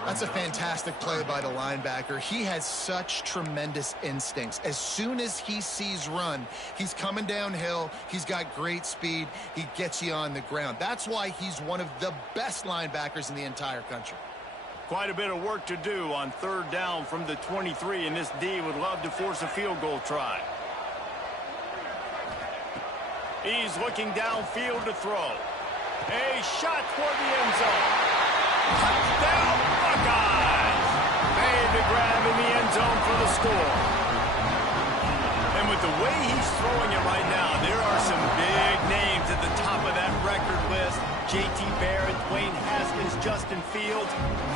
That's a fantastic play by the linebacker. He has such tremendous instincts. As soon as he sees run, he's coming downhill. He's got great speed. He gets you on the ground. That's why he's one of the best linebackers in the entire country. Quite a bit of work to do on third down from the 23, and this D would love to force a field goal try. He's looking downfield to throw. A shot toward the end zone. Touchdown, Buckeyes! Made the grab in the end zone for the score. And with the way he's throwing it right now, there are some big names at the top of that record list. J.T. Barrett, Dwayne Haskins, Justin Fields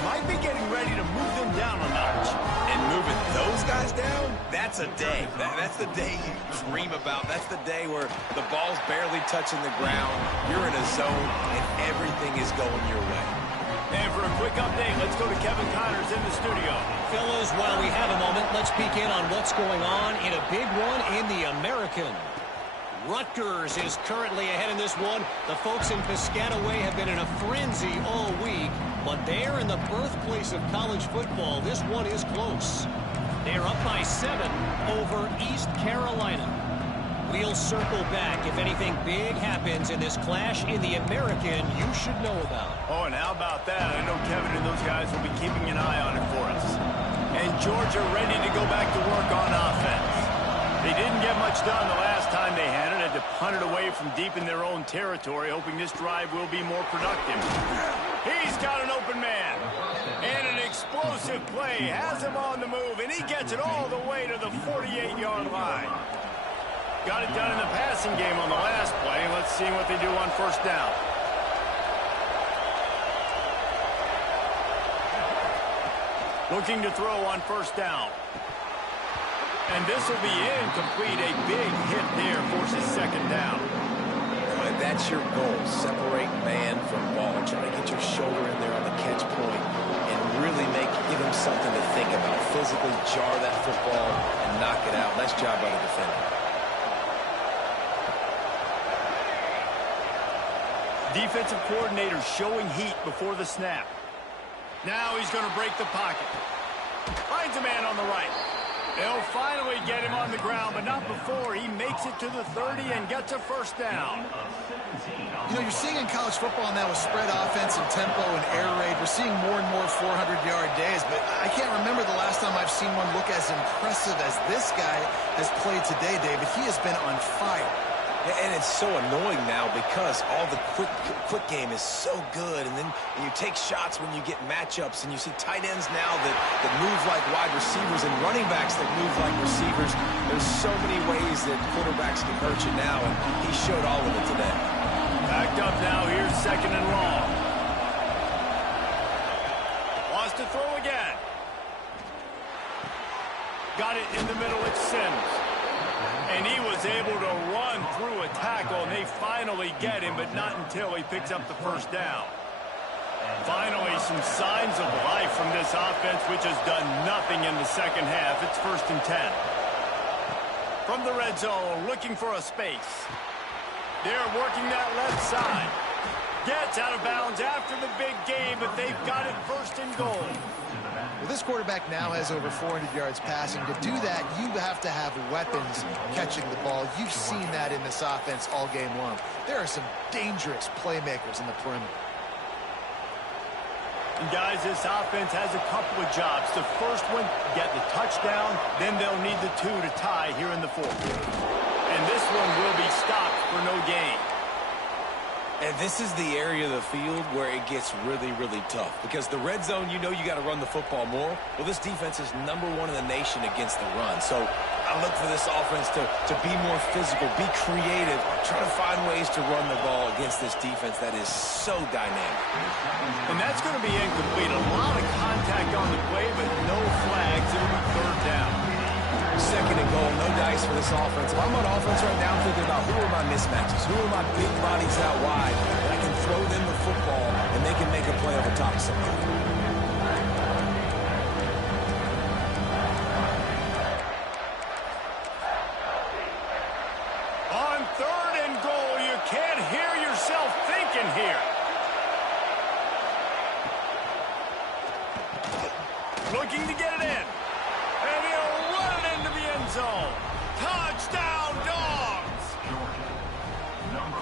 might be getting ready to move them down a notch. And moving those guys down, that's a day. That's the day you dream about. That's the day where the ball's barely touching the ground. You're in a zone, and everything is going your way. And for a quick update, let's go to Kevin Connors in the studio. Fellas, while we have a moment, let's peek in on what's going on in a big one in the American. Rutgers is currently ahead in this one. The folks in Piscataway have been in a frenzy all week, but they're in the birthplace of college football. This one is close. They're up by 7 over East Carolina. We'll circle back if anything big happens in this clash in the American you should know about. Oh, and how about that? I know Kevin and those guys will be keeping an eye on it for us. And Georgia ready to go back to work on offense. They didn't get much done the last time they had it. Had to punt it away from deep in their own territory, hoping this drive will be more productive. He's got an open man. And an explosive play. Has him on the move, and he gets it all the way to the 48-yard line. Got it done in the passing game on the last play. Let's see what they do on first down. Looking to throw on first down. And this will be incomplete. A big hit there forces second down. And that's your goal. Separate man from ball. Try to get your shoulder in there on the catch point and really give him something to think about. Physically jar that football and knock it out. Nice job by the defender. Defensive coordinator showing heat before the snap. Now he's going to break the pocket. Finds a man on the right. They'll finally get him on the ground, but not before he makes it to the 30 and gets a first down. You know, you're seeing in college football now with spread offense and tempo and air raid, we're seeing more and more 400-yard days, but I can't remember the last time I've seen one look as impressive as this guy has played today, David. He has been on fire. And it's so annoying now because all the quick game is so good, and then you take shots when you get matchups, and you see tight ends now that move like wide receivers and running backs that move like receivers. There's so many ways that quarterbacks can hurt you now, and he showed all of it today. Backed up now. Here's second and long. Wants to throw again. Got it in the middle. It's Sims. And he was able to run through a tackle, and they finally get him, but not until he picks up the first down. Finally, some signs of life from this offense, which has done nothing in the second half. It's 1st and 10. From the red zone, looking for a space. They're working that left side. Gets out of bounds after the big game, but they've got it 1st and goal. Well, this quarterback now has over 400 yards passing. To do that, you have to have weapons catching the ball. You've seen that in this offense all game long. There are some dangerous playmakers in the perimeter. And guys, this offense has a couple of jobs. The first one, get the touchdown. Then they'll need the 2 to tie here in the 4th. And this one will be stopped for no gain. And this is the area of the field where it gets really, really tough. Because the red zone, you know you got to run the football more. Well, this defense is #1 in the nation against the run. So I look for this offense to be more physical, be creative, try to find ways to run the ball against this defense that is so dynamic. And that's going to be incomplete. A lot of contact on the play, but no flags. It'll be 3rd down. 2nd and goal, no dice for this offense. If I'm on offense right now, I'm thinking about who are my mismatches, who are my big bodies out wide, and I can throw them the football, and they can make a play over top of somebody. On 3rd and goal, you can't hear yourself thinking here. Looking to get it in. And he'll run it into the end zone. Touchdown, Dogs!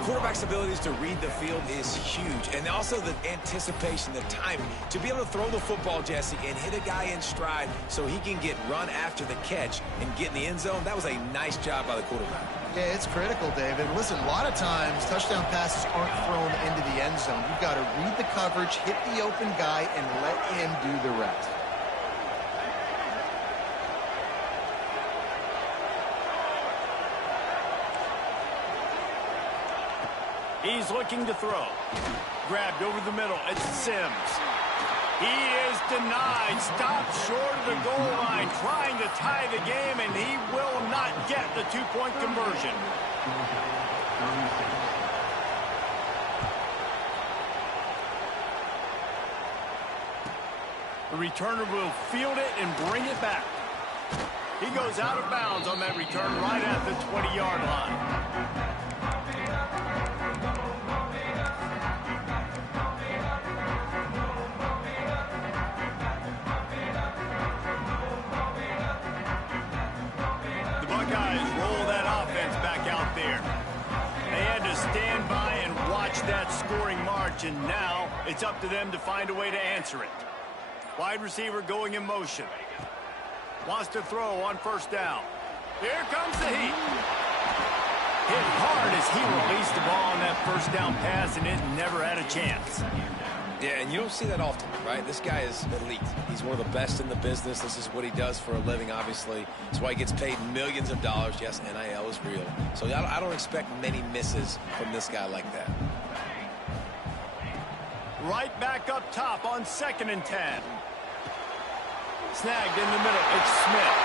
Quarterback's abilities to read the field is huge, and also the anticipation, the timing. To be able to throw the football, Jesse, and hit a guy in stride so he can get run after the catch and get in the end zone, that was a nice job by the quarterback. Yeah, it's critical, David. Listen, a lot of times touchdown passes aren't thrown into the end zone. You've got to read the coverage, hit the open guy, and let him do the rest. He's looking to throw. Grabbed over the middle. It's Sims. He is denied. Stopped short of the goal line, trying to tie the game, and he will not get the 2-point conversion. The returner will field it and bring it back. He goes out of bounds on that return right at the 20-yard line. The Buckeyes roll that offense back out there. They had to stand by and watch that scoring march, and now it's up to them to find a way to answer it. Wide receiver going in motion. Wants to throw on first down. Here comes the heat. Hit hard as he released the ball on that first down pass, and it never had a chance. Yeah, and you don't see that often, right? This guy is elite. He's one of the best in the business. This is what he does for a living, obviously. That's why he gets paid millions of dollars. Yes, NIL is real. So I don't expect many misses from this guy like that. Right back up top on 2nd and 10. Snagged in the middle. It's Smith.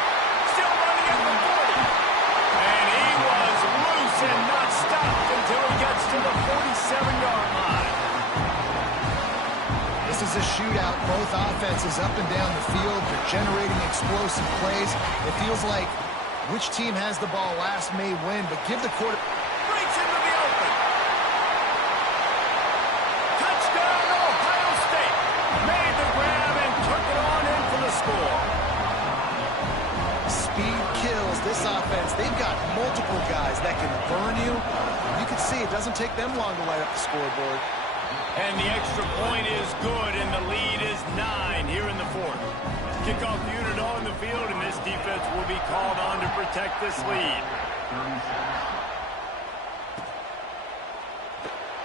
Still running at the 40. And he was loose and not stopped until he gets to the 47-yard line. This is a shootout. Both offenses up and down the field. They're generating explosive plays. It feels like which team has the ball last may win, but give the quarter... Breaks into the open. Touchdown, Ohio State. Made the grab and took it on in for the score. Speed kills this offense. They've got multiple guys that can burn you. You can see it doesn't take them long to light up the scoreboard. And the extra point is good, and the lead is 9 here in the 4th. Kickoff unit on the field, and this defense will be called on to protect this lead.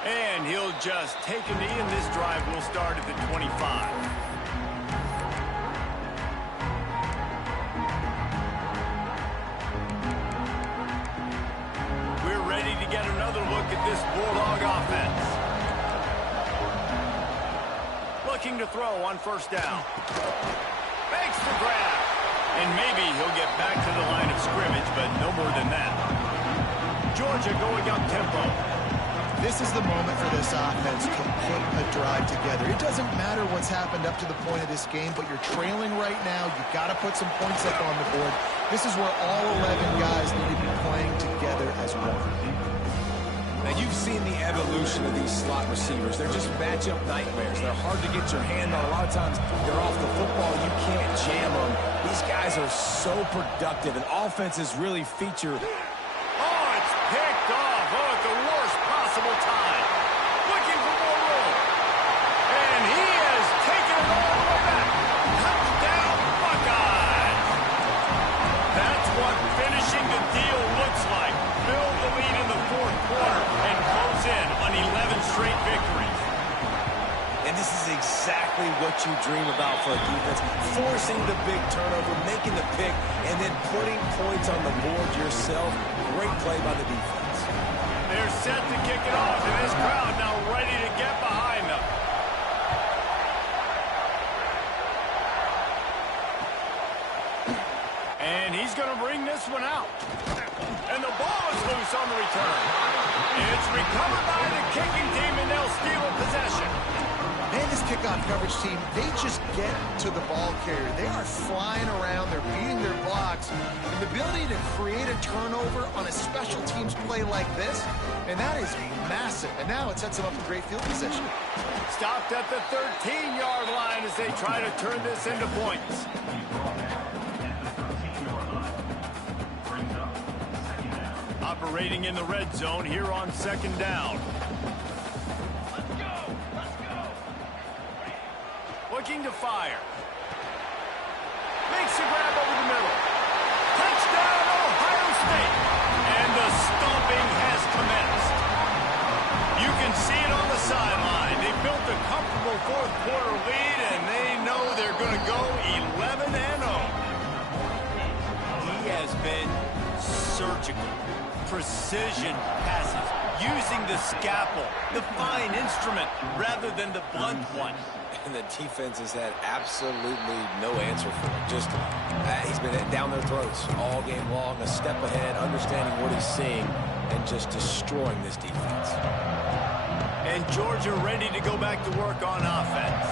And he'll just take a knee, and this drive will start at the 25. We're ready to get another look at this Bulldog offense. Looking to throw on first down. Makes the grab. And maybe he'll get back to the line of scrimmage, but no more than that. Georgia going up tempo. This is the moment for this offense to put a drive together. It doesn't matter what's happened up to the point of this game, but you're trailing right now. You've got to put some points up on the board. This is where all 11 guys need to be playing together as one. Now, you've seen the evolution of these slot receivers. They're just matchup nightmares. They're hard to get your hand on. A lot of times, they're off the football. You can't jam them. These guys are so productive, and offenses really feature... Oh, it's picked off. Oh, at the worst possible time. Looking for more room. And he has taken it all the way back. Touchdown, Buckeyes. That's what finishing the deal looks like. Build the lead in the 4th quarter and close in on 11 straight victories. And this is exactly what you dream about for a defense. Forcing the big turnover, making the pick, and then putting points on the board yourself. Great play by the defense. They're set to kick it off, and this crowd now ready to get behind them. And he's going to bring this one out. And the ball is loose on the return. It's recovered by the kicking team, and they'll steal a possession. Man, this kickoff coverage team, they just get to the ball carrier. They are flying around. They're beating their blocks. And the ability to create a turnover on a special teams play like this, and that is massive. And now it sets them up for great field position. Stopped at the 13-yard line as they try to turn this into points. Operating in the red zone here on 2nd down. Looking to fire. Makes a grab over the middle. Touchdown, Ohio State. And the stomping has commenced. You can see it on the sideline. They built a comfortable 4th quarter lead, and they know they're going to go 11-0. He has been surgical. Precision passes. Using the scalpel, the fine instrument, rather than the blunt one. And the defense has had absolutely no answer for it. Just, he's been down their throats all game long, a step ahead, understanding what he's seeing, and just destroying this defense. And Georgia ready to go back to work on offense.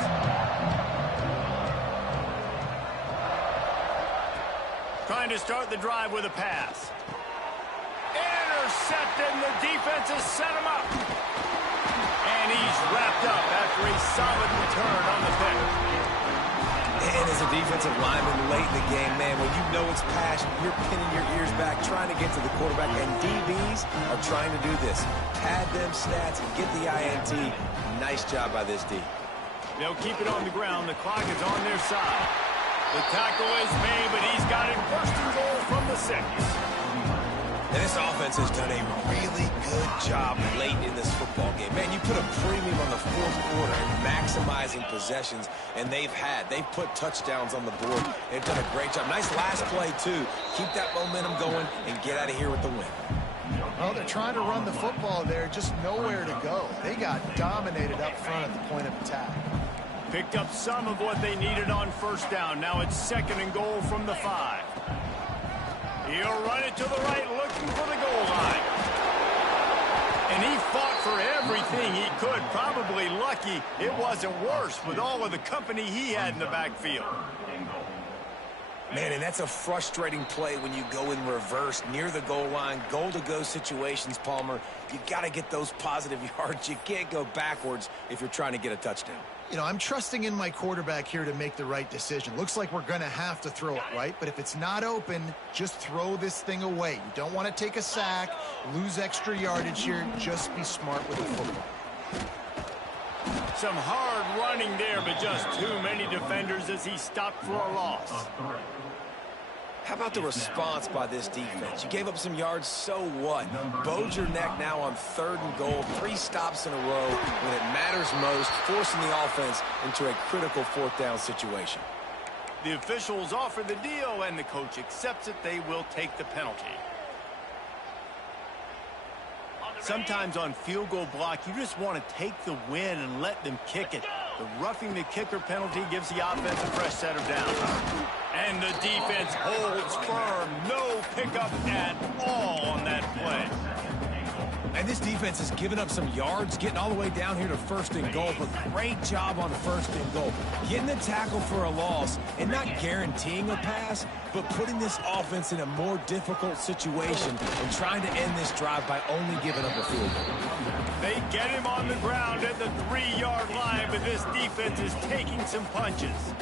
Trying to start the drive with a pass. Intercepted, and the defense has set him up. And he's wrapped up after a solid return on the pick. And as a defensive lineman late in the game, man, when you know it's passion, you're pinning your ears back, trying to get to the quarterback, and DBs are trying to do this. Pad them stats and get the INT. Nice job by this D. They'll keep it on the ground. The clock is on their side. The tackle is made, but he's got it first and goal from the 6. And this offense has done a really good job late in this football game. Man, you put a premium on the fourth quarter and maximizing possessions, and they've put touchdowns on the board. They've done a great job. Nice last play, too. Keep that momentum going and get out of here with the win. Well, they're trying to run the football there, just nowhere to go. They got dominated up front at the point of attack. Picked up some of what they needed on first down. Now it's second and goal from the 5. He'll run it to the right, looking for the goal line. And he fought for everything he could. Probably lucky it wasn't worse with all of the company he had in the backfield. Man, and that's a frustrating play when you go in reverse near the goal line, goal-to-go situations, Palmer. You got to get those positive yards. You can't go backwards if you're trying to get a touchdown. You know, I'm trusting in my quarterback here to make the right decision. Looks like we're going to have to throw it, right? But if it's not open, just throw this thing away. You don't want to take a sack, lose extra yardage here. Just be smart with the football. Some hard running there, but just too many defenders as he stopped for a loss. How about the response by this defense? You gave up some yards, so what? Bowed your neck now on 3rd and goal, 3 stops in a row when it matters most, forcing the offense into a critical 4th down situation. The officials offer the deal, and the coach accepts it. They will take the penalty. Sometimes on field goal block, you just want to take the win and let them kick it. The roughing the kicker penalty gives the offense a fresh set of downs. And the defense holds firm. No pickup at all on that play. And this defense has given up some yards, getting all the way down here to 1st and goal, but great job on 1st and goal. Getting the tackle for a loss and not guaranteeing a pass, but putting this offense in a more difficult situation and trying to end this drive by only giving up a field goal. They get him on the ground at the 3-yard line, but this defense is taking some punches.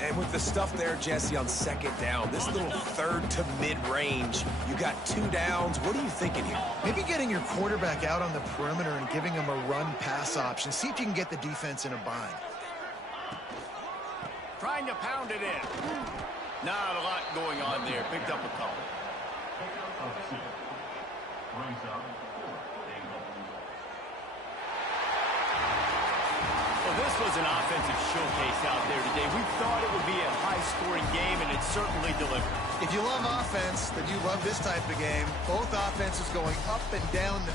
And with the stuff there, Jesse, on 2nd down, this little 3rd to mid-range, you got 2 downs. What are you thinking here? Maybe getting your quarterback out on the perimeter and giving him a run-pass option. See if you can get the defense in a bind. Trying to pound it in. Not a lot going on there. Picked up a call. Well, this was an offensive showcase out there today. We thought it would be a high-scoring game, and it certainly delivered. If you love offense, then you love this type of game. Both offenses going up and down the